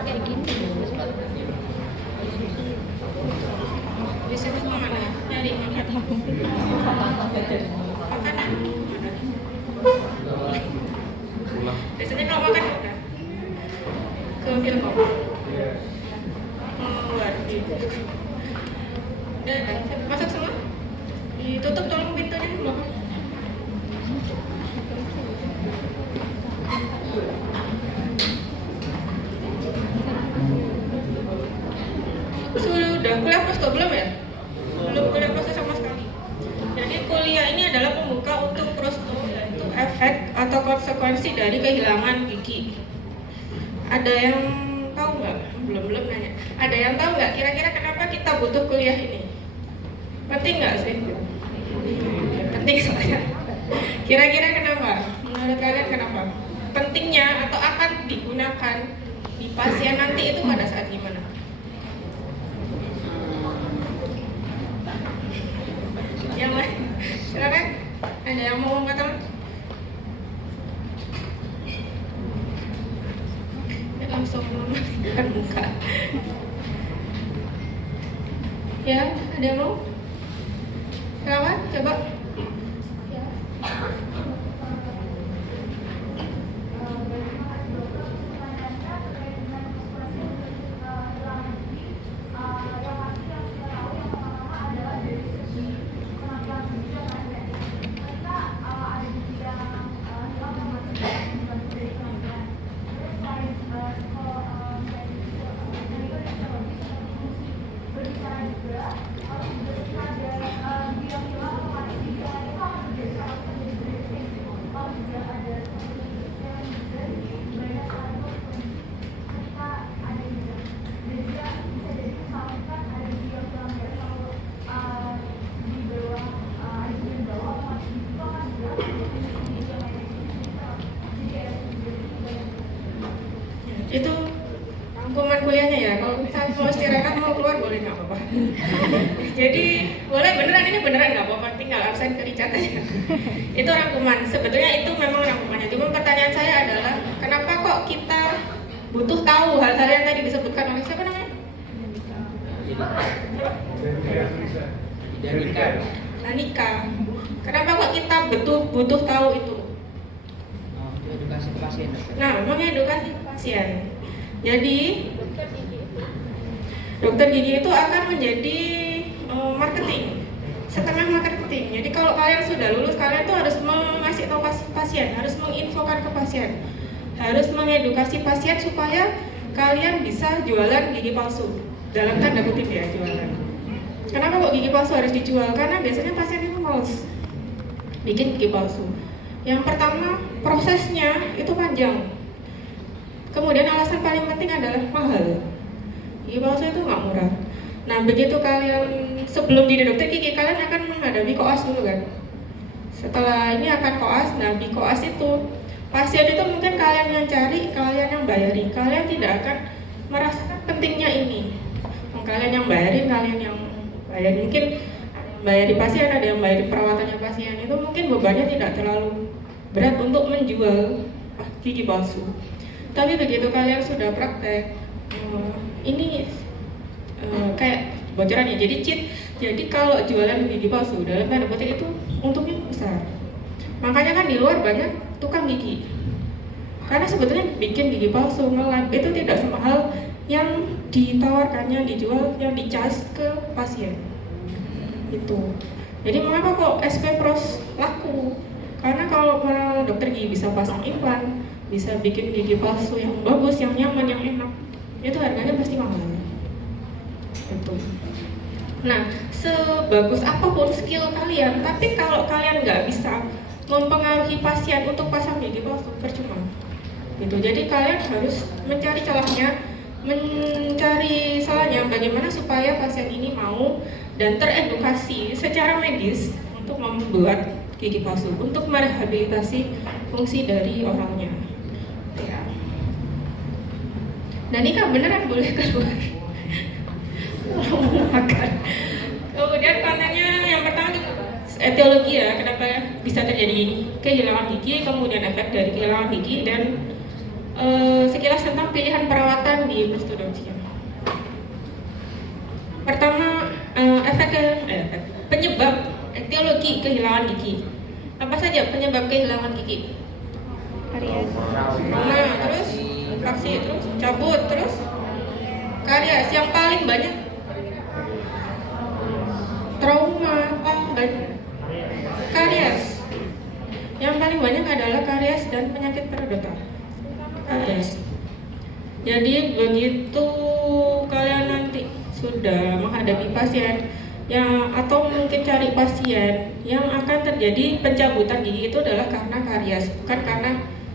kayak gini. Biasanya kemana? Nyari makan. Makanan. Biasanya kalau makan kemana? Ke film apa? Waduh. Udah, masuk semua? Ditutup tolong pintunya di belakang. Sudah kuliah prosto belum ya? Belum kuliah prosto sama sekali. Jadi kuliah ini adalah pembuka untuk prosto, yaitu efek atau konsekuensi dari kehilangan gigi. Ada yang tahu nggak? Belum nanya. Ada yang tahu nggak kira-kira kenapa kita butuh kuliah ini? Penting nggak sih? Penting soalnya. Kira-kira kenapa? Menurut kalian kenapa? Pentingnya atau akan digunakan di pasien nanti itu pada saat gimana? Yang lain, silakan. Ada yang mau ngomong kata? Langsung mematikan muka. Ya, ada yang mau? Silakan, coba. Ya. Itu rangkuman kuliahnya ya. Kalau misalnya mau istirahat mau keluar boleh nggak apa-apa. Jadi boleh beneran, ini beneran nggak apa-apa, tinggal absen ke Richard aja. Itu rangkuman. Sebetulnya itu memang rangkumannya. Cuma pertanyaan saya adalah kenapa kok kita butuh tahu hal-hal yang tadi disebutkan oleh siapa namanya? Danika. Kenapa kok kita butuh tahu itu? Edukasi ke pasien. Nah, mengedukasi pasien. Jadi dokter gigi itu akan menjadi marketing, setengah marketing. Jadi kalau kalian sudah lulus, kalian tuh harus mengasih tahu pasien, harus menginfokan ke pasien, harus mengedukasi pasien supaya kalian bisa jualan gigi palsu. Dalam tanda kutip ya, jualan. Kenapa kok gigi palsu harus dijual? Karena biasanya pasien itu males bikin gigi palsu. Yang pertama, prosesnya itu panjang. Kemudian alasan paling penting adalah mahal. Gigi palsu itu nggak murah. Nah, begitu kalian sebelum jadi dokter gigi, kalian akan menghadapi koas dulu kan. Setelah ini akan koas. Nah, di koas itu pasien itu mungkin kalian yang cari, kalian yang bayari. Kalian tidak akan merasakan pentingnya ini. Kalian yang bayarin, kalian yang bayar. Mungkin bayari pasien, ada yang bayari perawatannya pasien. Itu mungkin bebannya tidak terlalu berat untuk menjual gigi palsu. Tapi begitu kalian sudah praktek, ini kayak bocoran ya, jadi cheat. Jadi kalau jualan gigi palsu dalam tanda kutip itu untungnya besar. Makanya kan di luar banyak tukang gigi. Karena sebetulnya bikin gigi palsu, nge-lab itu tidak semahal yang ditawarkan, yang dijual, yang dicas ke pasien. Itu. Jadi mengapa kok SP Pros laku? Karena kalau dokter gigi bisa pasang implan, bisa bikin gigi palsu yang bagus, yang nyaman, yang enak, itu harganya pasti mahal. Itu. Nah, sebagus apapun skill kalian, tapi kalau kalian nggak bisa mempengaruhi pasien untuk pasang gigi palsu, percuma. Gitu. Jadi kalian harus mencari celahnya, mencari salahnya, bagaimana supaya pasien ini mau dan teredukasi secara medis untuk membuat gigi palsu, untuk merehabilitasi fungsi dari orangnya. Ya. Dan ini kan beneran boleh keluar. Makan. Kemudian kontennya yang pertama etiologi ya, kenapa bisa terjadi kehilangan gigi, kemudian efek dari kehilangan gigi, dan sekilas tentang pilihan perawatan di prostodontia. Pertama, penyebab etiologi kehilangan gigi. Apa saja penyebab kehilangan gigi? Karies. Nah, terus infeksi, terus cabut, terus karies. Yang paling banyak trauma, karies. Yang paling banyak adalah karies dan penyakit periodontal. Karies. Jadi begitu kalian nanti sudah menghadapi pasien yang atau mungkin cari pasien yang akan terjadi pencabutan gigi itu adalah karena karies, bukan karena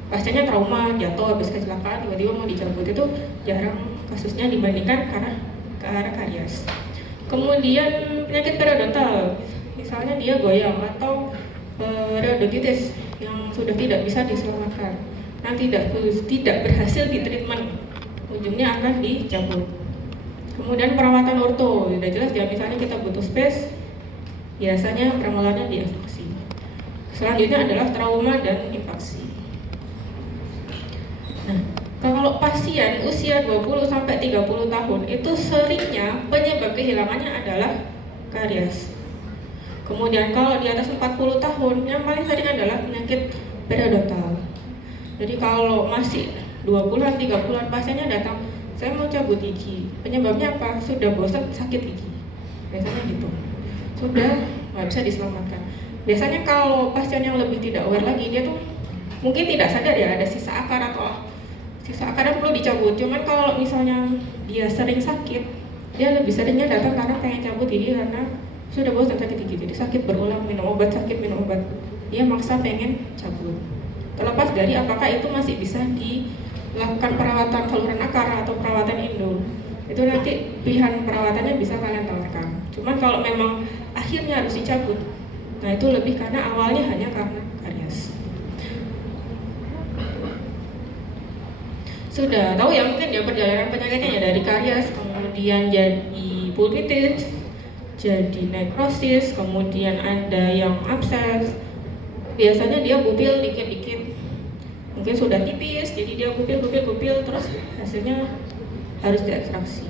pasiennya trauma, jatuh habis kecelakaan tiba-tiba mau dicabut, itu jarang kasusnya dibandingkan karena karies. Kemudian penyakit periodontal, misalnya dia goyang atau periodontitis yang sudah tidak bisa diselamatkan, yang tidak berhasil di treatment, ujungnya akan dicabut. Kemudian perawatan orto, sudah jelas ya, misalnya kita butuh space, biasanya premolarnya dievakuasi. Selanjutnya adalah trauma dan infeksi. Nah, kalau pasien usia 20-30 tahun itu seringnya penyebab kehilangannya adalah karies. Kemudian kalau di atas 40 tahun yang paling sering adalah penyakit periodontal. Jadi kalau masih 2 bulan, 3 bulan pasiennya datang, saya mau cabut gigi. Penyebabnya apa? Sudah bosan sakit gigi. Biasanya gitu. Sudah nggak bisa diselamatkan. Biasanya kalau pasien yang lebih tidak aware lagi, dia tuh mungkin tidak sadar ya ada sisa akar atau sisa akar yang perlu dicabut. Cuman kalau misalnya dia sering sakit, dia lebih seringnya datang karena pengen cabut gigi karena sudah bosan sakit gigi. Jadi sakit berulang, minum obat, sakit minum obat. Dia maksa pengen cabut. Terlepas dari apakah itu masih bisa dilakukan perawatan saluran akar atau perawatan endo, itu nanti pilihan perawatannya bisa kalian tawarkan. Cuman kalau memang akhirnya harus dicabut, nah itu lebih karena awalnya hanya karena karies. Sudah tahu ya mungkin ya perjalanan penyakitnya ya, dari karies kemudian jadi pulpitis, jadi nekrosis, kemudian ada yang abses. Biasanya dia bupil dikit-dikit, mungkin sudah tipis, jadi dia bupil, terus hasilnya harus diekstraksi.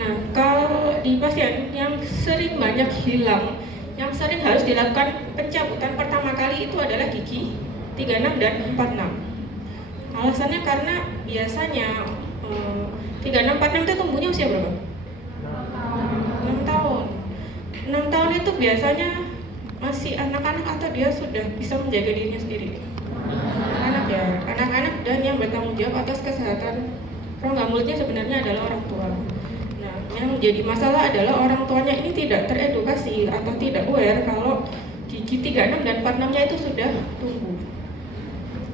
Nah, kalau di pasien yang sering banyak hilang, yang sering harus dilakukan pencabutan pertama kali itu adalah gigi 36 dan 46. Alasannya karena biasanya 36, 46 itu tumbuhnya usia berapa? 6 tahun. 6 tahun itu biasanya masih anak-anak atau dia sudah bisa menjaga dirinya sendiri? Anak ya, anak-anak dan yang bertanggung jawab atas kesehatan rongga mulutnya sebenarnya adalah orang tua. Nah, yang menjadi masalah adalah orang tuanya ini tidak teredukasi atau tidak aware kalau gigi 36 dan 46-nya itu sudah tumbuh.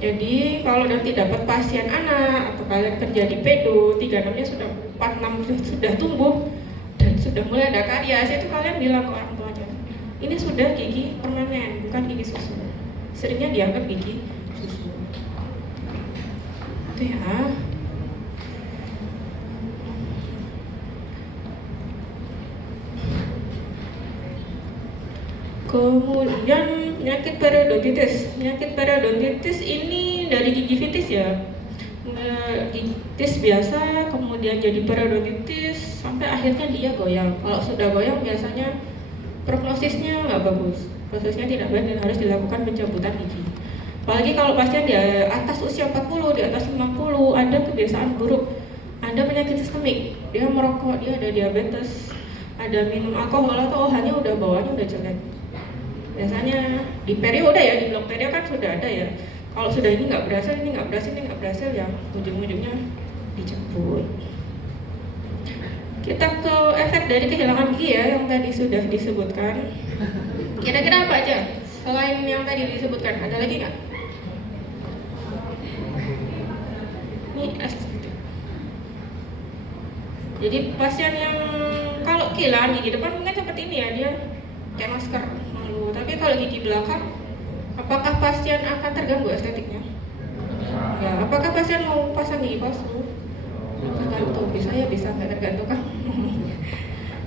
Jadi kalau nanti dapat pasien anak atau kalian kerja di pedo, 36-nya sudah 46 sudah tumbuh dan sudah mulai ada karies, itu kalian bilang ke orang tuanya, ini sudah gigi permanen, bukan gigi susu. Seringnya dianggap gigi susu. Itu ya. Kemudian penyakit periodontitis. Penyakit periodontitis ini dari gingivitis ya. Gingivitis biasa, kemudian jadi periodontitis sampai akhirnya dia goyang. Kalau sudah goyang biasanya prognosisnya nggak bagus, prosesnya tidak baik dan harus dilakukan pencabutan gigi. Apalagi kalau pasien di atas usia 40, di atas 50, ada kebiasaan buruk, ada penyakit sistemik, dia merokok, dia ada diabetes, ada minum alkohol atau hanya udah bawaannya udah jelek. Biasanya di perio udah ya, di blok perio kan sudah ada ya. Kalau sudah ini nggak berhasil, ini nggak berhasil, ini nggak berhasil, ya ujung-ujungnya dicabut. Kita ke efek dari kehilangan gigi ya, yang tadi sudah disebutkan. Kira-kira apa aja selain yang tadi disebutkan? Ada lagi nggak? Ini jadi pasien yang kalau kehilangan gigi depan mungkin seperti ini ya, dia kayak masker malu. Tapi kalau gigi belakang, apakah pasien akan terganggu estetiknya? Ya, apakah pasien mau pasang gigi palsu? Tergantung, bisa ya, bisa nggak tergantung kan.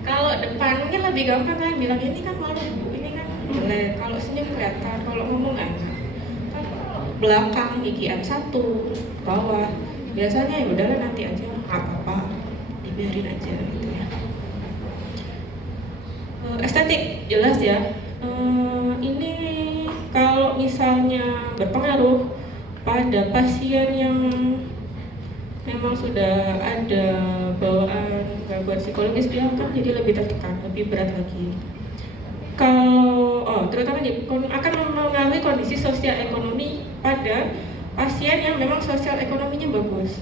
Kalau depan mungkin lebih gampang, kalian bilang ini kan malu, ini kan jelek. Kalau senyum kelihatan, kalau ngomong kan belakang gigi M1 bawah biasanya ya udahlah nanti aja, nggak apa-apa, dibiarin aja gitu ya. Estetik jelas ya. Ini kalau misalnya berpengaruh pada pasien yang memang sudah ada bawaan gangguan psikologis, dia akan jadi lebih tertekan, lebih berat lagi. Kalau terutama akan mengalami kondisi sosial ekonomi pada pasien yang memang sosial ekonominya bagus.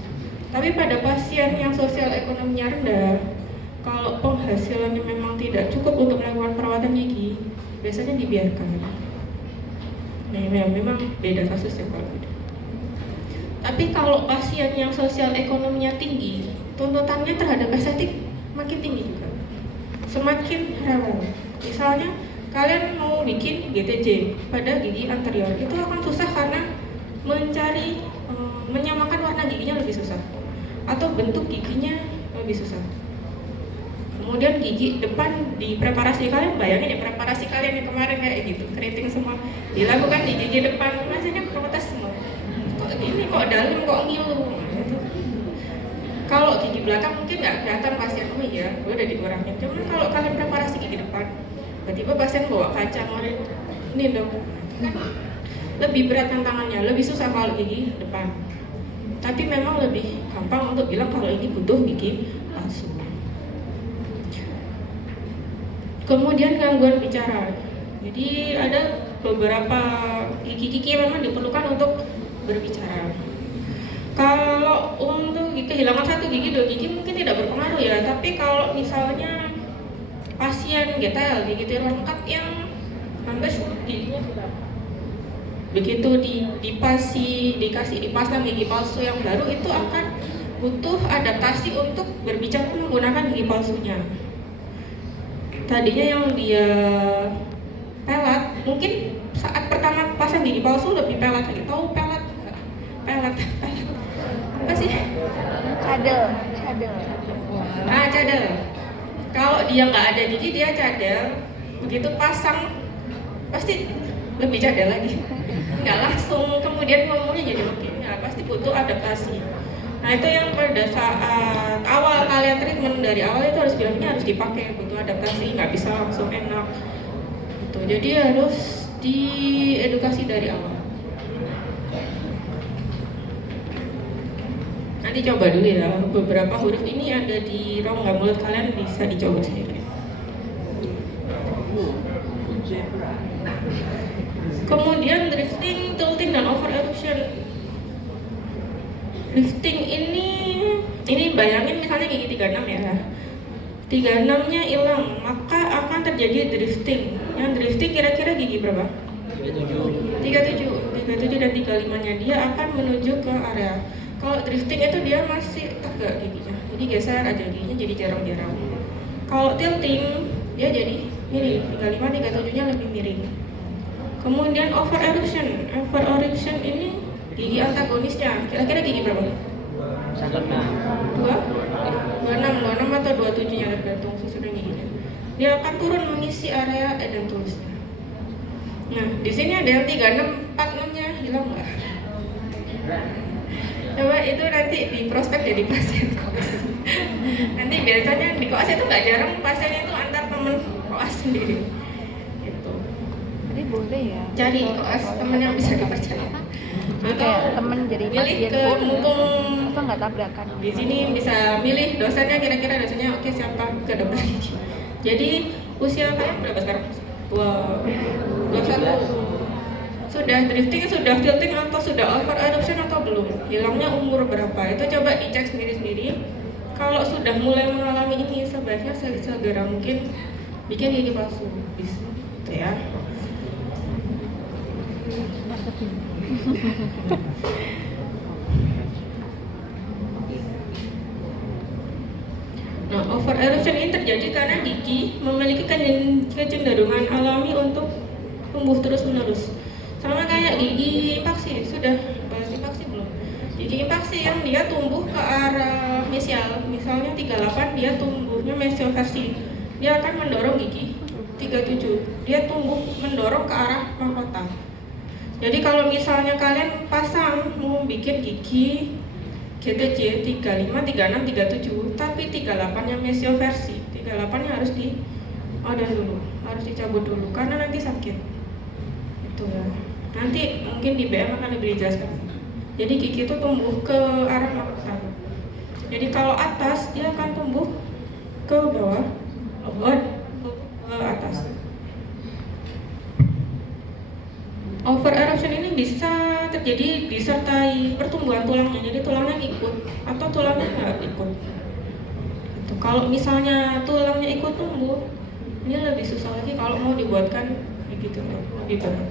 Tapi pada pasien yang sosial ekonominya rendah, kalau penghasilannya memang tidak cukup untuk melakukan perawatan gigi, biasanya dibiarkan. Nah, memang beda kasusnya kalau beda. Tapi kalau pasien yang sosial ekonominya tinggi, tuntutannya terhadap estetik makin tinggi juga, semakin relevan. Misalnya kalian mau bikin GTJ pada gigi anterior, itu akan susah karena menyamakan warna giginya lebih susah, atau bentuk giginya lebih susah. Kemudian gigi depan di preparasi kalian, bayangin ya preparasi kalian yang kemarin kayak gitu, keriting semua, dilakukan di gigi depan, rasanya protes semua. Kok gini, kok dalam, kok ngilu gitu. Kalau gigi belakang mungkin nggak kelihatan pasien, oh iya, udah dikurangin. Cuma kalau kalian preparasi gigi depan, tiba-tiba pasien bawa kaca, ini dong, kan lebih berat tantangannya, lebih susah kalau gigi depan. Tapi memang lebih gampang untuk bilang kalau ini butuh gigi palsu. Kemudian gangguan bicara. Jadi ada beberapa gigi-gigi yang memang diperlukan untuk berbicara. Kalau untuk kehilangan 1 gigi, 2 gigi mungkin tidak berpengaruh ya. Tapi kalau misalnya pasien GTL, gigi tiruan lengkap yang hampir 10 giginya sudah, begitu dikasih dipasang gigi palsu yang baru, itu akan butuh adaptasi untuk berbicara menggunakan gigi palsunya. Tadinya yang dia pelat, mungkin saat pertama pasang gigi palsu lebih pelat lagi. Tahu pelat? Pelat apa sih? Cadel. Cadel. Kalau dia nggak ada gigi, dia cadel. Begitu pasang pasti lebih cadel lagi. Nggak langsung kemudian ngomongnya jadi lebih, pasti butuh adaptasi. Nah, itu yang pada saat awal kalian treatment, dari awal itu harus bilangnya harus dipakai, butuh adaptasi, nggak bisa langsung enak gitu. Jadi harus diedukasi dari awal. Nanti coba dulu ya, beberapa huruf ini ada di rongga mulut kalian, bisa dicoba sendiri. Kemudian drifting, tilting, dan over eruption. Drifting ini bayangin misalnya gigi 36 ya. 36-nya hilang, maka akan terjadi drifting. Yang drifting kira-kira gigi berapa? 37 dan 35-nya dia akan menuju ke area. Kalau drifting itu dia masih tegak giginya, jadi geser aja giginya, jadi jarang-jarang. Kalau tilting dia jadi miring, 35, 37-nya lebih miring. Kemudian over eruption ini gigi antagonisnya, kira-kira gigi berapa? 26 atau 27-nya, tergantung susunan giginya. Dia akan turun mengisi area edentulusnya. Nah, di sini ada yang 36, 46-nya hilang nggak? Coba itu nanti di prospek jadi pasien koas. Nanti biasanya di koas itu nggak jarang pasiennya itu antar temen koas sendiri. Gitu. Jadi boleh ya. Cari koas temen yang bisa dipercaya. Jadi kayak temen jadi milih pasien ke mumpung masa nggak tabrakan. di sini bisa milih dosennya, kira-kira dosennya oke siapa ke dokter gigi. Jadi usia kalian berapa sekarang? 21. Sudah drifting, sudah tilting, atau sudah over eruption atau belum? Hilangnya umur berapa? Itu coba dicek sendiri-sendiri. Kalau sudah mulai mengalami ini, sebaiknya segera mungkin bikin gigi palsu, bisa, gitu ya. Nah, over eruption ini terjadi karena gigi memiliki kecenderungan alami untuk tumbuh terus-menerus. Sama kayak gigi impaksi, sudah bahas impaksi belum? Gigi impaksi yang dia tumbuh ke arah mesial, misalnya 38 dia tumbuhnya mesioversi, dia akan mendorong gigi 37, dia tumbuh mendorong ke arah mahkota. Jadi kalau misalnya kalian pasang mau bikin gigi GTC 35, 36, 37, tapi 38 yang mesio versi 38 nya harus di order dulu, harus dicabut dulu karena nanti sakit. Itu ya. Nanti mungkin di BM akan lebih dijelaskan. Jadi gigi itu tumbuh ke arah maksa. Jadi kalau atas dia akan tumbuh ke bawah, ke atas. Over eruption ini bisa terjadi disertai pertumbuhan tulangnya, jadi tulangnya ikut atau tulangnya nggak ikut. Gitu. Kalau misalnya tulangnya ikut tumbuh, ini lebih susah lagi kalau mau dibuatkan begitu, lebih berat.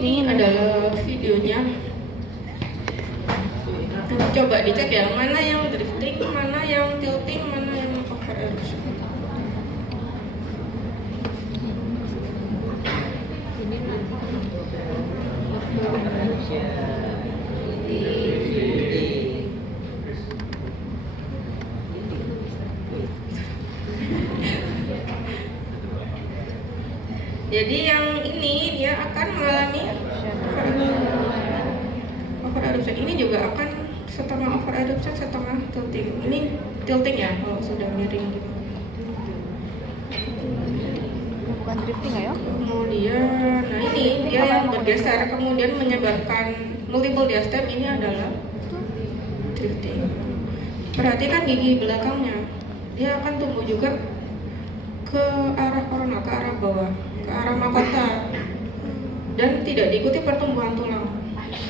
Ini adalah videonya. Coba dicek ya, mana yang drifting, mana yang tilting, mana yang over eruption. Jadi yang ini dia akan mengalami over eruption. Ini juga akan setengah over eruption, setengah tilting. Ini tilting ya kalau sudah miring gitu. Bukan drifting ya? Kemudian, nah ini dia yang bergeser kemudian menyebabkan multiple diastem, ini adalah drifting. Perhatikan gigi belakangnya, dia akan tumbuh juga ke arah korona, ke arah bawah, ke arah mahkota, dan tidak diikuti pertumbuhan tulang.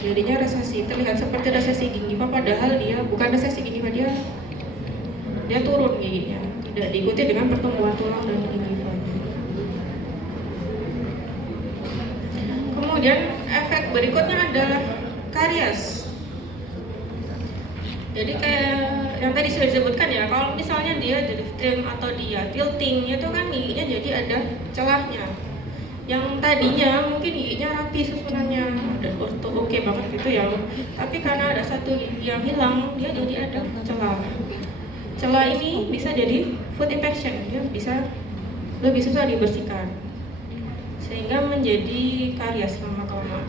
Jadinya resesi, terlihat seperti resesi gingiva, padahal dia bukan resesi gingiva, dia turun giginya, tidak diikuti dengan pertumbuhan tulang dan gingiva. Kemudian efek berikutnya adalah karies. Jadi kayak yang tadi sudah disebutkan ya, kalau misalnya dia drifting atau dia tilting, itu kan giginya jadi ada celahnya. Yang tadinya mungkin giginya rapi susunannya, ada orto oke banget gitu ya, tapi karena ada satu gigi yang hilang, dia jadi ada celah. Celah ini bisa jadi food infection, dia bisa lebih susah dibersihkan, sehingga menjadi karies lama-kelamaan.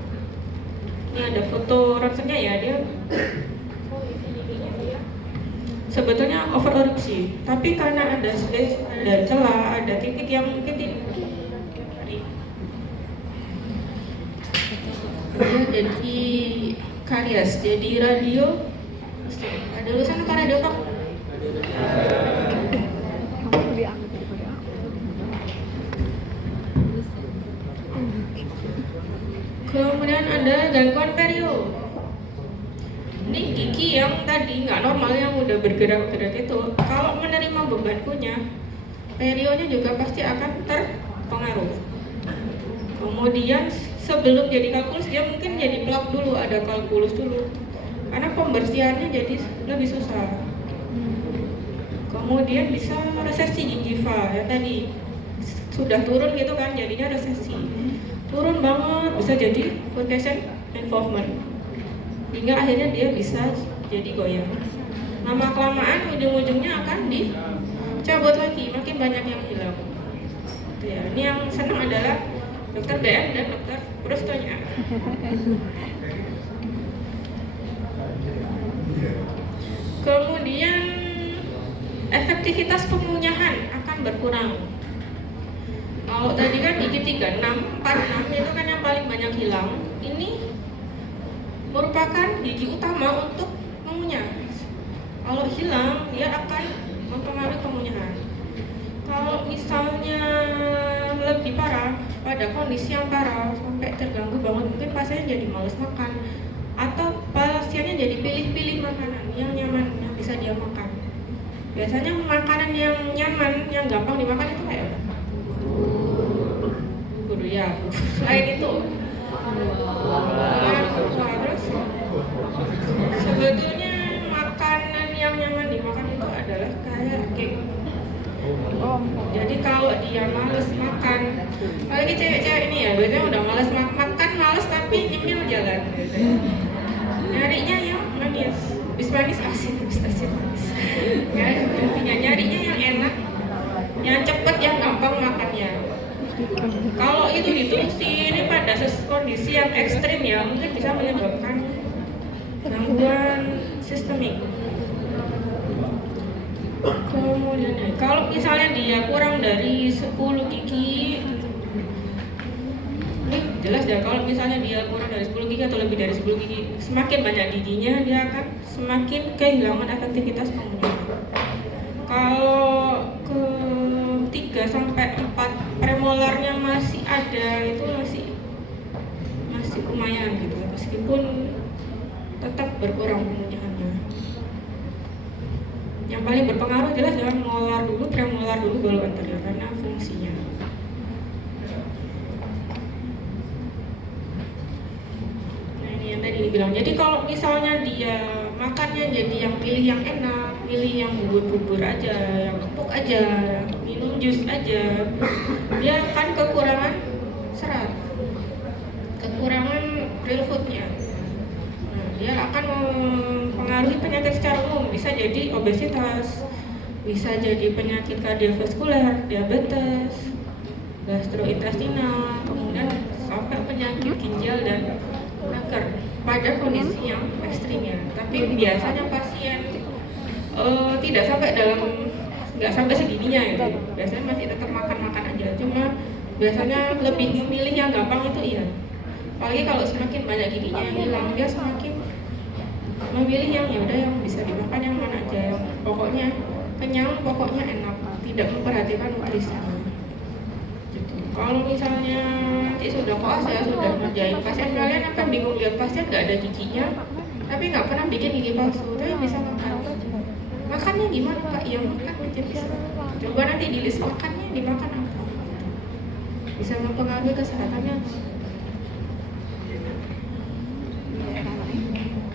Ini ada foto ronsennya ya, dia sebetulnya over erupsi, tapi karena ada space, ada celah, ada titik yang mungkin dia jadi karies, jadi radio. Ada lulusan apa radio Pak? Kemudian ada gangguan perio. Ini gigi yang tadi nggak normal, yang udah bergerak-gerak itu, kalau menerima beban punya, perionya juga pasti akan terpengaruh. Kemudian sebelum jadi kalkulus, dia mungkin jadi plak dulu, ada kalkulus dulu, karena pembersihannya jadi lebih susah. Kemudian bisa resesi gingiva, ya tadi sudah turun gitu kan, jadinya resesi. Turun banget, bisa jadi foundation involvement, hingga akhirnya dia bisa jadi goyang. Lama kelamaan ujung-ujungnya akan dicabut lagi, makin banyak yang hilang. Itu ya. Ini yang senang adalah dokter BM dan dokter prostonya. Kemudian efektivitas pengunyahan akan berkurang. Kalau tadi kan gigi 36, 46 itu kan yang paling banyak hilang. Ini merupakan gigi utama untuk mengunyah. Kalau hilang, dia akan mempengaruhi pengunyahan. Kalau misalnya lebih parah, pada kondisi yang parah sampai terganggu banget, mungkin pasiennya jadi malas makan, atau pasiennya jadi pilih-pilih makanan yang nyaman, yang bisa dia makan. Biasanya makanan yang nyaman, yang gampang dimakan itu kayak bubur ya. Selain itu, terus sebetulnya makanan yang nyaman dimakan itu adalah kayak cake. Jadi kalau dia males makan, apalagi cewek-cewek ini ya, biasanya udah males makan, males tapi nyemil jalan gitu. Nyarinya yang manis, bis manis asin, bis asin manis. Ya, intinya nyarinya yang enak, yang cepat, yang gampang makannya. Kalau itu diterusin ini pada kondisi yang ekstrim ya, mungkin bisa menyebabkan gangguan sistemik. Kemudian kalau misalnya dia kurang dari 10 gigi, ini jelas ya, kalau misalnya dia kurang dari 10 gigi atau lebih dari 10 gigi, semakin banyak giginya dia akan semakin kehilangan efektivitas pengunyah. Kalau ke 3 sampai 4 premolarnya masih ada, itu masih lumayan gitu, meskipun tetap berkurang pengunyahannya. Yang paling berpengaruh jelas jangan molar dulu, premolar dulu baru anterior karena fungsinya. Nah ini yang tadi dibilang. Jadi kalau misalnya dia makannya jadi yang pilih yang enak, pilih yang bubur-bubur aja, yang empuk aja, minum jus aja, dia akan kekurangan serat, kekurangan real foodnya. Nah, dia akan mempengaruhi penyakit secara umum, bisa jadi obesitas, bisa jadi penyakit kardiovaskuler, diabetes, gastrointestinal, kemudian sampai penyakit ginjal dan kanker pada kondisi yang ekstrim ya. Tapi biasanya pasien tidak sampai nggak sampai segininya gitu. Biasanya masih tetap makan aja, cuma biasanya lebih memilih yang gampang itu iya. Apalagi kalau semakin banyak giginya yang hilang, dia semakin memilih yang ya udah yang bisa dimakan yang mana aja, yang pokoknya kenyang, pokoknya enak, tidak memperhatikan nutrisi. Gitu. Kalau misalnya nanti sudah koas ya, sudah ngerjain pasien, kalian akan bingung lihat pasien nggak ada giginya, tapi nggak pernah bikin gigi palsu, tapi bisa makan. Makannya gimana Pak? Ya makan aja bisa. Coba nanti di list makannya dimakan apa? Bisa mempengaruhi kesehatannya.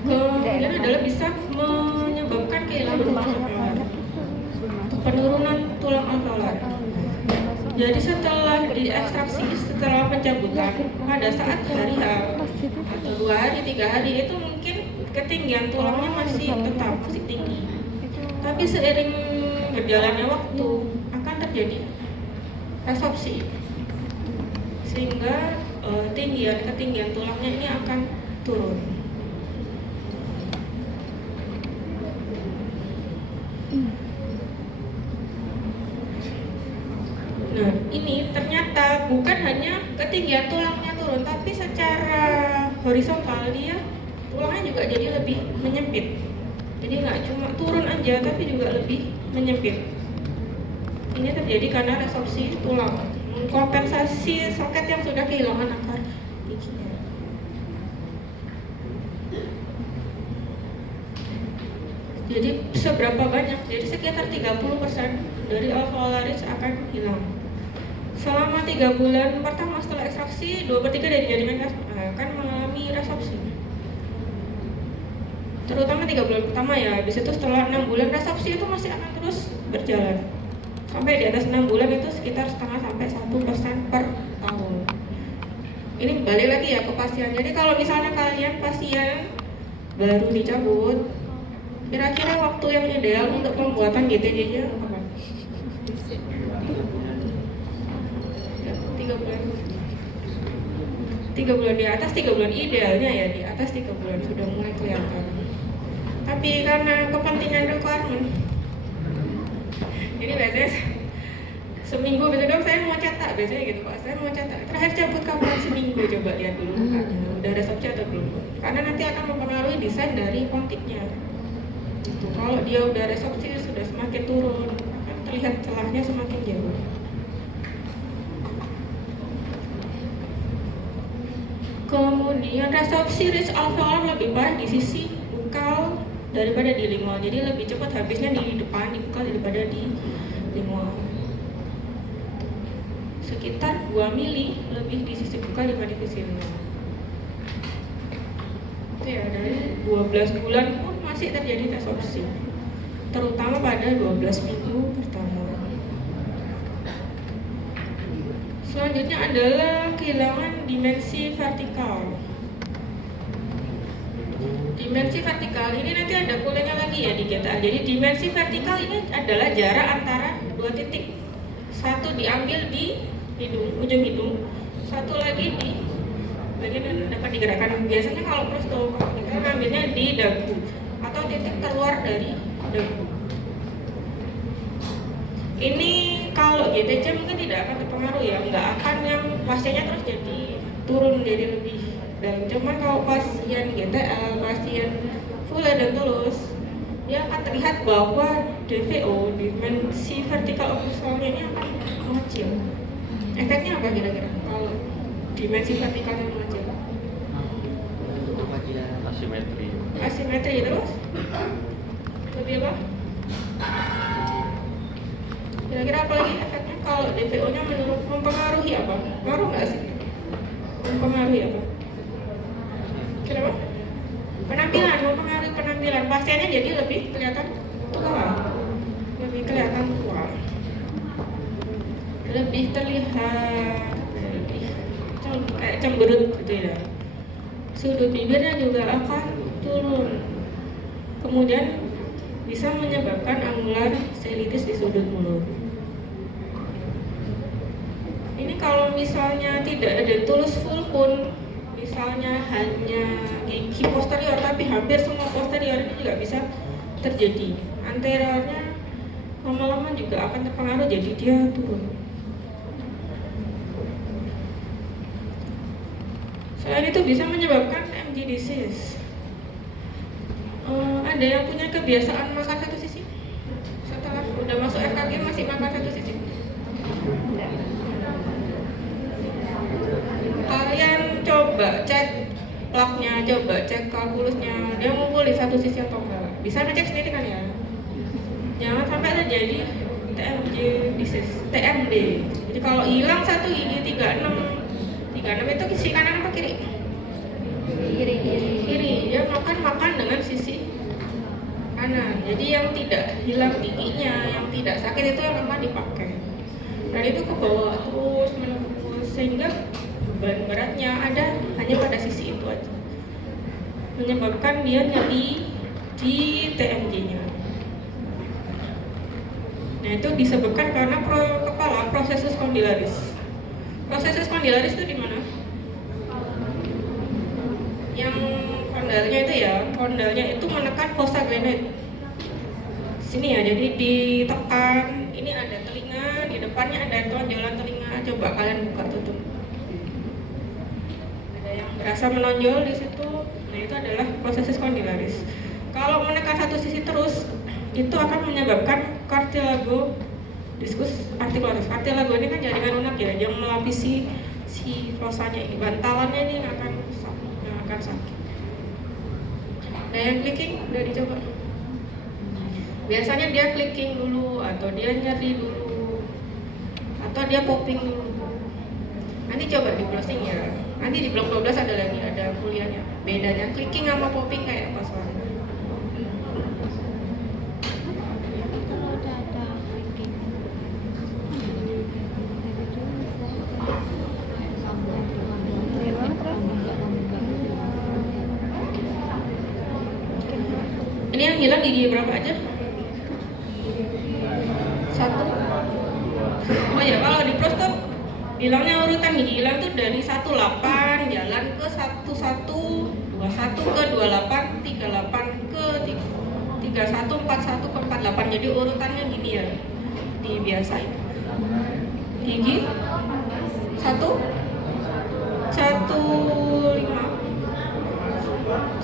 Kemudian adalah bisa menyebabkan kehilangan tulang alveolar, penurunan tulang alveolar. Jadi setelah diekstraksi, setelah pencabutan, pada saat hari H atau 2 hari, 3 hari itu mungkin ketinggian tulangnya masih tetap masih tinggi. Tapi seiring berjalannya waktu akan terjadi resorpsi, sehingga ketinggian tulangnya ini akan turun. Nah, ini ternyata bukan hanya ketinggian tulangnya turun, tapi secara horizontal dia tulangnya juga jadi lebih menyempit. Jadi nggak cuma turun aja, tapi juga lebih menyempit. Ini terjadi karena resorpsi tulang, mengkompensasi soket yang sudah kehilangan akar giginya. Jadi seberapa banyak? Jadi sekitar 30% dari alveolaris akan hilang. Selama 3 bulan pertama setelah ekstraksi, 2/3 dari jaringan akan mengalami resorpsi. Terutama 3 bulan pertama ya. Habis itu setelah 6 bulan resorpsi itu masih akan terus berjalan. Sampai di atas 6 bulan itu sekitar 0,5-1% per tahun. Ini balik lagi ya ke pasien. Jadi kalau misalnya kalian pasien baru dicabut, kira-kira waktu yang ideal untuk pembuatan GTJ-nya apa? 3 bulan. 3 bulan, di atas 3 bulan idealnya ya, di atas 3 bulan sudah mulai kelihatan. Tapi karena kepentingan requirement, ini biasanya seminggu gitu dong, saya mau cetak biasanya gitu Pak, saya mau cetak. Terakhir cabut kapan? Seminggu, coba lihat dulu mukanya, udah ada resorpsi atau belum? Karena nanti akan mempengaruhi desain dari pontiknya. Gitu. Kalau dia udah resorpsi sudah semakin turun, kan terlihat celahnya semakin jauh. Kemudian resorpsi ridge alveolar lebih parah di sisi bukal daripada di lingual. Jadi lebih cepat habisnya di depan di bukal daripada di lingual. Sekitar 2 mili lebih di sisi bukal daripada di sisi lingual. Itu ya, dari 12 bulan pun masih terjadi resorpsi, terutama pada 12 minggu pertama. Selanjutnya adalah kehilangan dimensi vertikal. dimensi vertikal ini nanti ada kuliahnya lagi ya di GTA. Jadi dimensi vertikal ini adalah jarak antara dua titik. Satu diambil di hidung, ujung hidung, satu lagi di bagian yang dapat digerakkan. Biasanya kalau prostokok kita ngambilnya di dagu atau titik terluar dari dagu. Ini kalau GTC mungkin tidak akan terpengaruh ya, nggak akan yang pasiennya terus jadi turun jadi lebih dalam. Cuman kalau pasien GTL, pasien full dan tulus, dia akan terlihat bahwa DVO, dimensi vertikal occlusal ini akan mengecil. Efeknya apa kira-kira kalau dimensi vertikalnya mengecil? Apa dia? Asimetri. Asimetri terus? Lebih apa? Kira-kira apa lagi efeknya kalau DVO-nya menurut mempengaruhi apa? Pengaruh nggak sih? Mempengaruhi apa? Kenapa? Penampilan, mempengaruhi penampilan. Pasiennya jadi lebih kelihatan tua, lebih kelihatan tua, lebih terlihat kayak cemberut gitu ya. Sudut bibirnya juga akan turun. Kemudian bisa menyebabkan angular selitis di sudut mulut. Ini kalau misalnya tidak ada tulus full pun, misalnya hanya gigi posterior tapi hampir semua posterior ini juga bisa terjadi. Anteriornya lama-lama juga akan terpengaruh jadi dia turun. Selain itu bisa menyebabkan MG disease. Ada yang punya kebiasaan makan satu sisi? Setelah udah masuk FKG masih makan satu sisi? Kalian coba cek plaknya, coba cek kalkulusnya, dia ngumpul di satu sisi atau enggak? Bisa ngecek sendiri kan ya? Jangan sampai terjadi TMJ disease, TMD. Jadi kalau hilang satu gigi 36 itu sisi kanan apa kiri? Kiri. Dia makan dengan sisi kanan. Jadi yang tidak hilang giginya, yang tidak sakit itu yang akan dipakai. Dan itu ke bawah terus menerus sehingga beban beratnya ada hanya pada sisi itu aja, menyebabkan dia nyeri di TMJ-nya. Nah itu disebabkan karena kepala prosesus condylaris. Prosesus condylaris itu di mana? Yang kondalnya itu ya, kondalnya itu menekan fossa glenoid. Sini ya, jadi ditekan. Ini ada telinga, di depannya ada tonjolan telinga. Coba kalian buka tutup. Ada yang berasa menonjol di situ. Nah itu adalah prosesus condylaris. Kalau menekan satu sisi terus, itu akan menyebabkan cartilago diskus articularis. Cartilago ini kan jaringan lunak ya, yang melapisi si fossanya ini. Bantalannya ini yang akan sakit. Nah yang clicking udah dicoba. Biasanya dia clicking dulu, atau dia nyeri dulu, atau dia popping dulu. Nanti coba di closing ya. Nanti di blok 12 ada lagi, ada kuliahnya. Bedanya clicking sama popping kayak apa soalnya? Ini yang hilang gigi berapa aja? Satu. Oh ya, kalau di prostop bilangnya urutan gigi hilang tuh dari 18 jalan ke 11, 21 ke 28, 38 ke 31, 41 ke 48. Jadi urutannya gini ya. Dibiasain. Gigi 1 1 5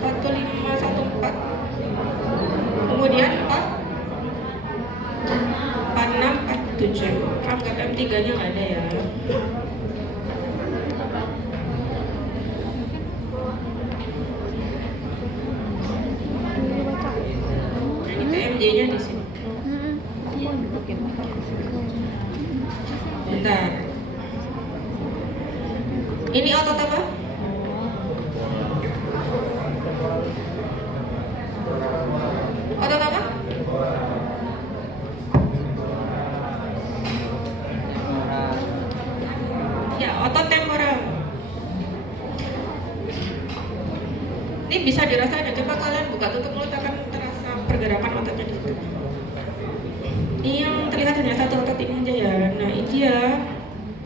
1 4, kemudian 4 6 4 7. Anggap M3 nya nggak ada ya. Nah, ini TMJ nya di sini. Bentar. Ini otot apa? Otot apa? Ya, otot temporal. Ini bisa dirasain ya, coba kalian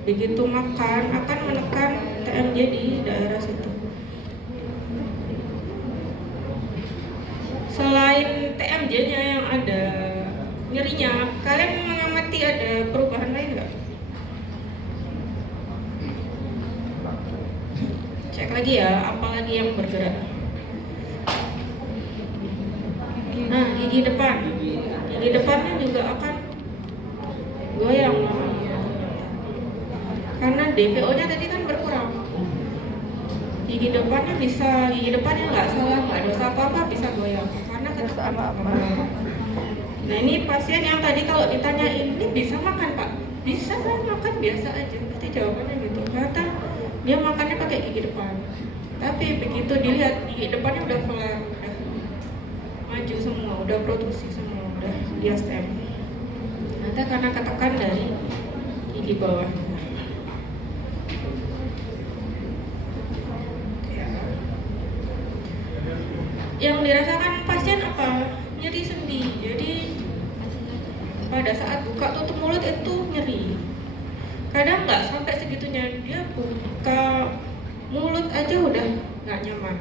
begitu makan akan menekan TMJ di daerah situ. Selain TMJ-nya yang ada nyerinya, kalian mengamati ada perubahan lain nggak? Cek lagi ya, apalagi yang bergerak. Nah, gigi depannya juga akan goyang namanya. Karena DPO-nya tadi kan berkurang. Gigi depannya nggak salah, nggak dosa apa-apa bisa goyang karena ketekan apa-apa. Nah ini pasien yang tadi kalau ditanya ini bisa makan Pak? Bisa kan, makan biasa aja. Pasti jawabannya gitu. Ternyata dia makannya pakai gigi depan. Tapi begitu dilihat gigi depannya udah kelar, udah maju semua, udah produksi semua, udah diastem. Ternyata karena ketekan dari gigi bawah. Yang dirasakan pasien apa? Nyeri sendi. Jadi pada saat buka tutup mulut itu nyeri. Kadang nggak sampai segitunya, dia buka mulut aja udah nggak nyaman.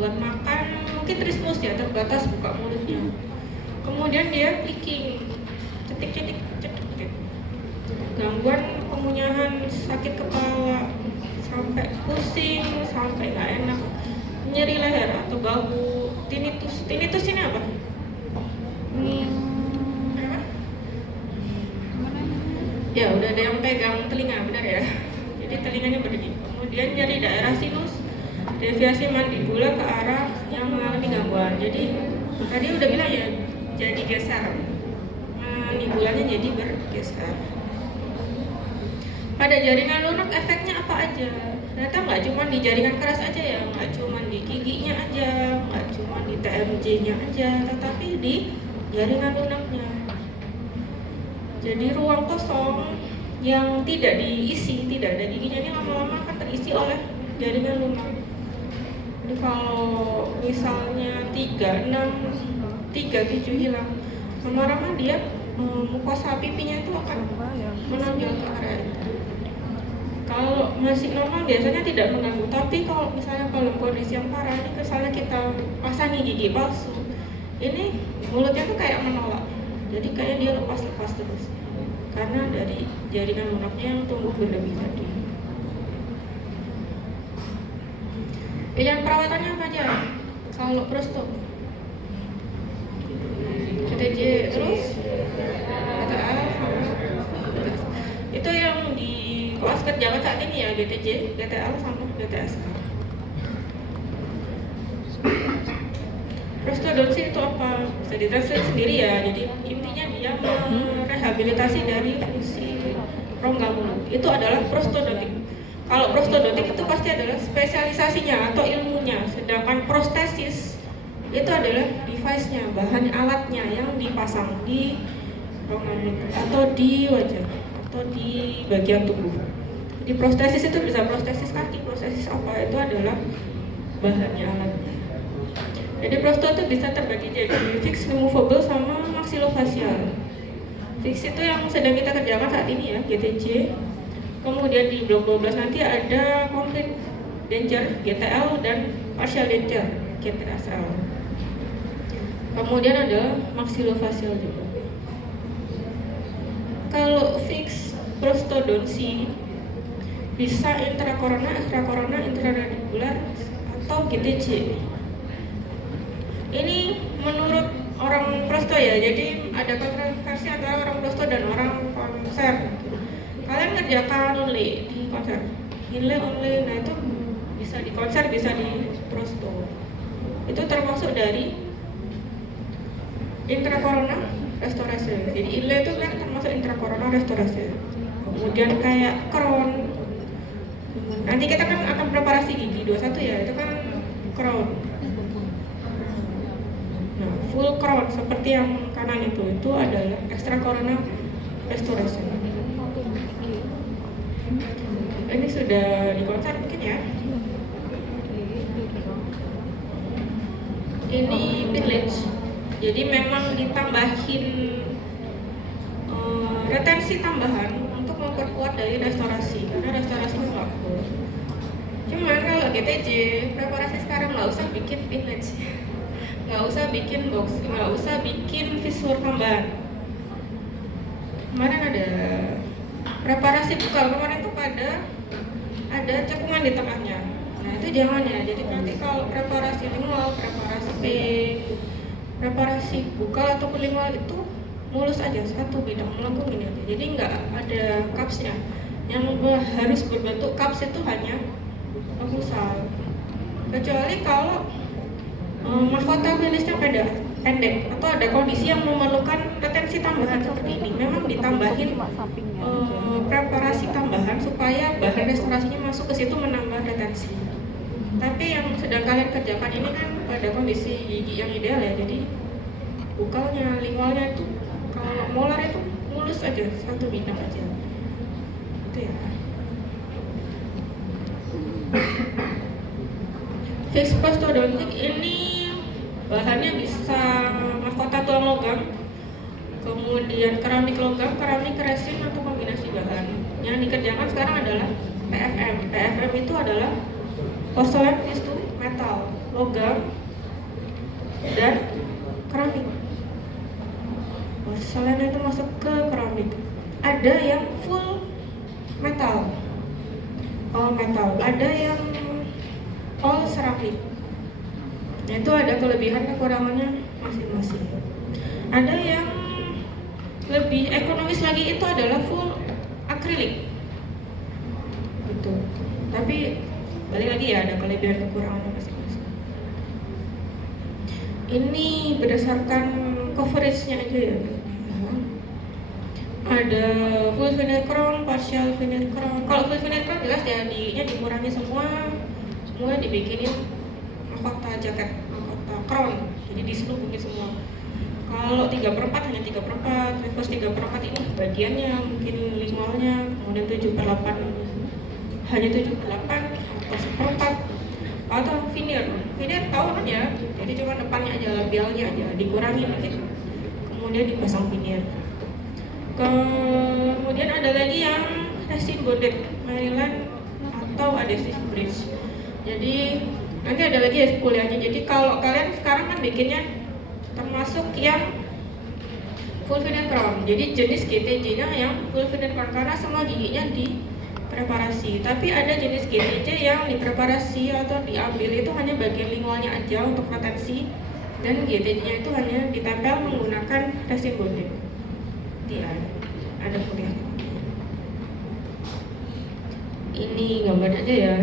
Buat makan mungkin trismus ya, terbatas buka mulutnya. Kemudian dia clicking, cetik. Gangguan kemunyahan, sakit kepala, sampai pusing, sampai nggak enak. Nyeri leher atau bahu, tinnitus ini apa? Apa? Ya udah ada yang pegang telinga, benar ya. Jadi telinganya berdiri. Kemudian nyeri daerah sinus, deviasi mandibula ke arah yang mengalami gangguan. Jadi tadi udah bilang ya, jadi geser, mandibulanya jadi bergeser. Pada jaringan lunak efeknya apa aja? Ternyata nggak cuma di jaringan keras aja ya, nggak cuma di giginya aja, nggak cuma di TMJ-nya aja, tetapi di jaringan lunaknya. Jadi ruang kosong yang tidak diisi, tidak ada giginya ini lama-lama akan terisi oleh jaringan lunak. Jadi kalau misalnya 3, 6, 3, 7 hilang, lama-lama dia mukosa pipinya itu akan menonjol ke area itu. Kalau masih normal biasanya tidak mengganggu, tapi kalau misalnya kalau kondisi yang parah ini misalnya kita pasangi gigi palsu, ini mulutnya tuh kayak menolak, jadi kayak dia lepas terus karena dari jaringan lunaknya yang tumbuh berlebih tadi. Pilihan perawatannya apa aja? Kalau prosto KTJ terus KTA itu yang di koas kerjaan saat ini ya, GTJ, GTL sama GTS. Prostodonsi itu apa? Bisa ditranslate sendiri ya. Jadi intinya dia merehabilitasi dari fungsi rongga mulut. Itu adalah prostodontik. Kalau prostodontik itu pasti adalah spesialisasinya atau ilmunya. Sedangkan prostesis itu adalah device-nya, bahan alatnya yang dipasang di rongga mulut atau di wajah atau di bagian tubuh. Di prostesis itu bisa prostesis kaki, prostesis apa, itu adalah bahannya alatnya. Jadi prosto itu bisa terbagi jadi fix, removable, sama maxillofacial. Fix itu yang sedang kita kerjakan saat ini ya, GTJ. Kemudian di blok 12 nanti ada complete denture, GTL, dan partial denture, GTSL. Kemudian ada maxillofacial juga. Kalau fix prostodonsi bisa intrakorona, extrakorona, intrarandibular, atau GTJ. Ini menurut orang prosto ya, jadi ada kontroversi antara orang prosto dan orang konser. Kalian kerjakan only di konser, inlay only, nah itu bisa di konser, bisa di prosto. Itu termasuk dari intrakorona restorasi. Jadi inlay itu kan termasuk intrakorona restorasi. Kemudian kayak crown, nanti kita kan akan preparasi gigi 21 ya, itu kan crown. Nah, full crown seperti yang kanan itu adalah extracorona restoration. Ini sudah di konser mungkin ya. Ini village. Jadi memang ditambahin retensi tambahan untuk memperkuat dari restorasi karena restorasi itu nggak full. Cuman kalau GTJ preparasi sekarang nggak usah bikin pinlets, nggak usah bikin box, nggak usah bikin fissure tambahan. Kemarin ada preparasi bukal, kemarin tuh ada cekungan di tengahnya. Nah itu jangan ya. Jadi nanti kalau preparasi lingual, preparasi bukal ataupun lingual itu mulus aja satu bidang melengkung ini aja. Jadi nggak ada kapsnya. Yang harus berbentuk kaps itu hanya musal. Kecuali kalau mahkota klinisnya pendek atau ada kondisi yang memerlukan retensi tambahan seperti ini, memang ditambahin preparasi tambahan supaya bahan restorasinya masuk ke situ menambah retensi. Tapi yang sedang kalian kerjakan ini kan pada kondisi gigi yang ideal ya, jadi bukalnya, lingualnya itu kalau molar itu mulus aja, satu bidang aja. Itu ya. Fixed prosthodontic ini bahannya bisa mahkota tulang logam, kemudian keramik logam, keramik resin atau kombinasi bahan. Yang dikerjakan sekarang adalah PFM. PFM itu adalah porselen itu metal, logam, dan keramik. Porselen itu masuk ke keramik. Ada yang full metal, all metal. Ada yang all seramik. Nah, itu ada kelebihan kekurangannya masing-masing. Ada yang lebih ekonomis lagi, itu adalah full akrilik. Gitu. Tapi balik lagi ya, ada kelebihan kekurangannya masing-masing. Ini berdasarkan coveragenya aja ya. Ada full veneer crown, partial veneer crown. Kalau full veneer crown jelas ya, dikurangi semua dibikinin mahkota jaket, mahkota crown, jadi diselubungi semua. Kalau 3/4 hanya 3/4, reverse 3/4 ini bagiannya, mungkin lingualnya, kemudian 7/8 hanya 7/8 atau 1/4 atau veneer tahu kan ya, jadi cuma depannya aja, labialnya aja dikurangi dikit, kemudian dipasang veneer. Kemudian ada lagi yang resin bonded Maryland atau adhesive bridge. Jadi nanti ada lagi ya kuliahnya. Jadi kalau kalian sekarang kan bikinnya termasuk yang full veneer crown. Jadi jenis GTJ-nya yang full veneer crown karena semua giginya dipreparasi. Tapi ada jenis GTJ yang dipreparasi atau diambil itu hanya bagian lingualnya aja untuk retensi, dan GTJ-nya itu hanya ditempel menggunakan resin bonded. Iya, ada kuliah. Ini gambar aja ya.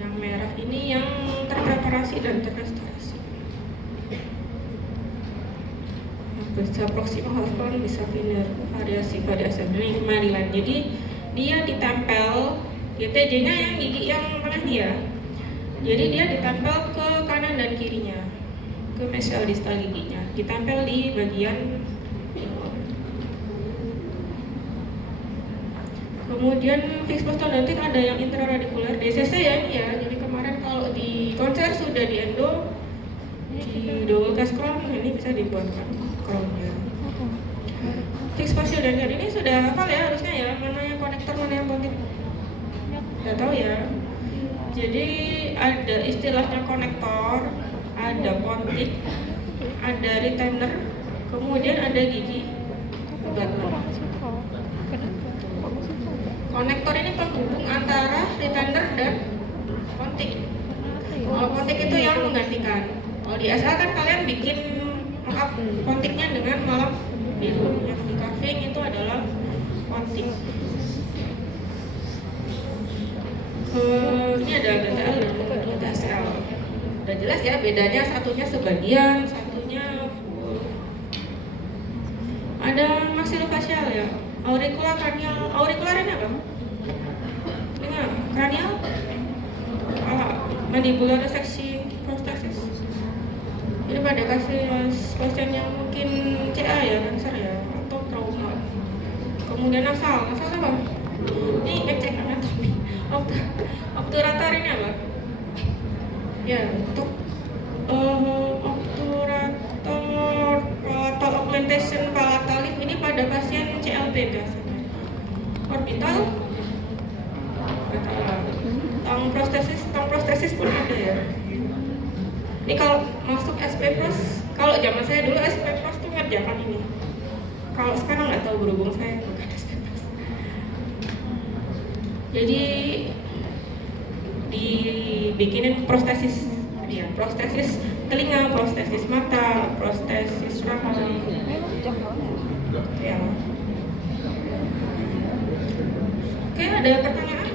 Yang merah ini yang terpreparasi dan terrestorasi. Bisa proximal half crown, bisa veneer, variasi ini Maryland. Jadi dia ditempel GTJ-nya yang gigi yang tengah dia. Jadi dia ditempel ke kanan dan kirinya, ke mesial distal giginya, ditempel di bagian lingual. Kemudian fixed prosthodontic ada yang intraradikular, DCC ya ini ya. Jadi kemarin kalau di konser sudah di endo, di double cast crown, ini bisa dibuatkan crownnya. Fixed prosthodontic ini sudah hafal ya harusnya ya, mana yang konektor, mana yang pontik. Udah tahu ya. Jadi ada istilahnya konektor, ada pontik, ada retainer, kemudian ada gigi button. Konektor ini penghubung antara retainer dan pontik. Kalau pontik itu yang menggantikan. Kalau di SL kan kalian bikin mock-up pontiknya dengan malam biru. Yang di carving itu adalah pontik. Ini ada GTL dan GTSL. Udah jelas ya bedanya, satunya sebagian, satunya full. Ada maxillofacial ya. Auricula cranial. Aurikular ini apa? Ini cranial? Mandibular resection prosthesis. Ini pada kasus pasien yang mungkin CA ya, kanker ya, atau trauma. Kemudian nasal apa? Ini ngecek anatomi. Obturator ini apa? Ya, untuk obturator palatal augmentation palatal lift ini pada pasien CLB biasanya. orbital, nggak tahu lah. Tong prostesis pun ada ya. Ini kalau masuk SP Pros, kalau zaman saya dulu SP Pros tuh ngerjakan ini. Kalau sekarang nggak tahu, berhubung saya bukan SP Pros. Jadi dibikinin prostesis, ya prostesis telinga, prostesis mata, prostesis rahang. Ini masih jam berapa ya? Ya. Oke, ada pertanyaan?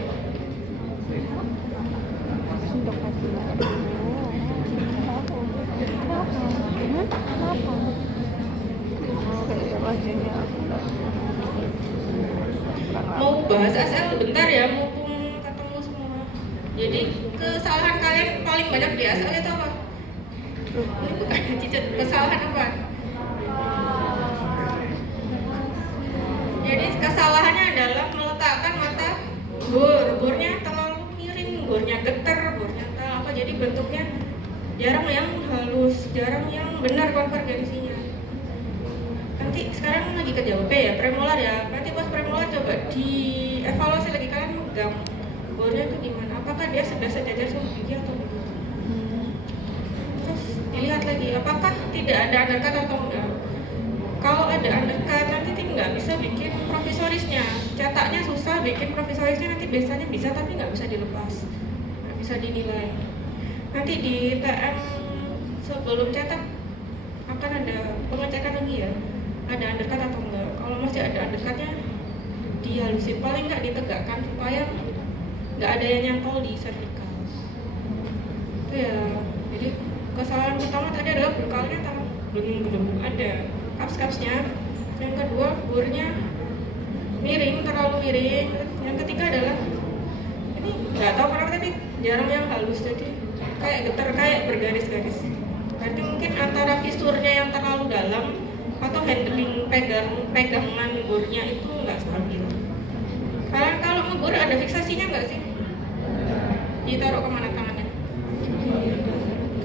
Sendok hati. Kenapa? Kenapa? Kayak wajahnya aku nggak. Mau bahas SL bentar ya, mumpung ketemu semua. Jadi kesalahan kalian paling banyak di SL itu apa? Ini bukan cicit, kesalahan apa? Jadi kesalahannya adalah meletakkan mata bornya terlalu miring, bornya getar, bornya apa, jadi bentuknya jarang yang halus, jarang yang benar konvergensinya. Nanti sekarang lagi kerja OP ya, premolar ya. Nanti pas premolar coba dievaluasi lagi, kalian megang bornya itu gimana? Apakah dia sudah sejajar sama gigi atau belum? Terus dilihat lagi, apakah tidak ada undercut atau enggak? Kalau ada undercut nanti nggak bisa bikin provisorisnya, cetaknya susah, bikin provisorisnya nanti biasanya bisa tapi nggak bisa dilepas, nggak bisa dinilai. Nanti di TM sebelum cetak akan ada pengecekan lagi ya, ada undercut atau enggak. Kalau masih ada undercutnya dihalusin, paling nggak ditegakkan supaya nggak ada yang nyantol di cervical. Itu ya. Jadi kesalahan pertama tadi adalah bukalnya belum ada kaps-kapsnya. Yang kedua, bornya miring, terlalu miring. Yang ketiga adalah ini nggak tahu kenapa tadi jarang yang halus, jadi kayak getar, kayak bergaris-garis. Berarti mungkin antara fisurnya yang terlalu dalam atau handling pegangan bornya itu nggak stabil. Kalian kalau ngebor ada fiksasinya nggak sih? Ditaruh kemana tangannya?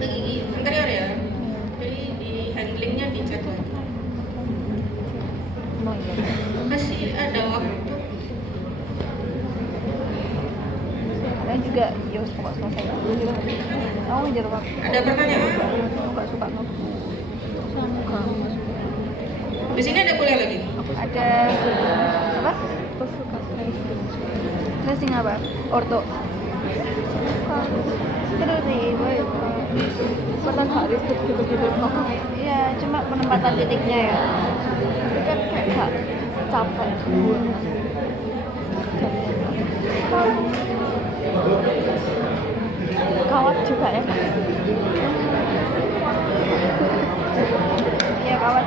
Ke gigi anterior ya. Jadi di handlingnya dicek lagi. Masih ada waktu. Dan juga ya pokok selesai dulu. Aku ngejar waktu. Ada pertanyaan? Aku nggak suka ngebu. Di sini ada kuliah lagi. Ada apa? Aku suka tracing. Tracing apa? Orto. Suka. Terus sih, pernah harus gitu-gitu. Iya, cuma penempatan titiknya ya. Itu kan kayak gak capek. Kawat juga ya. Iya, kawat.